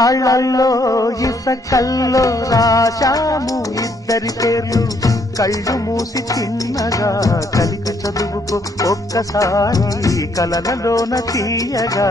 రాళ్ళల్లో ఇసకల్లో రాశాము ఇద్దరి పేర్లు కళ్ళు మూసి చిన్నగా కలికి చదువుకో ఒక్కసారి కలలలోన తీయగా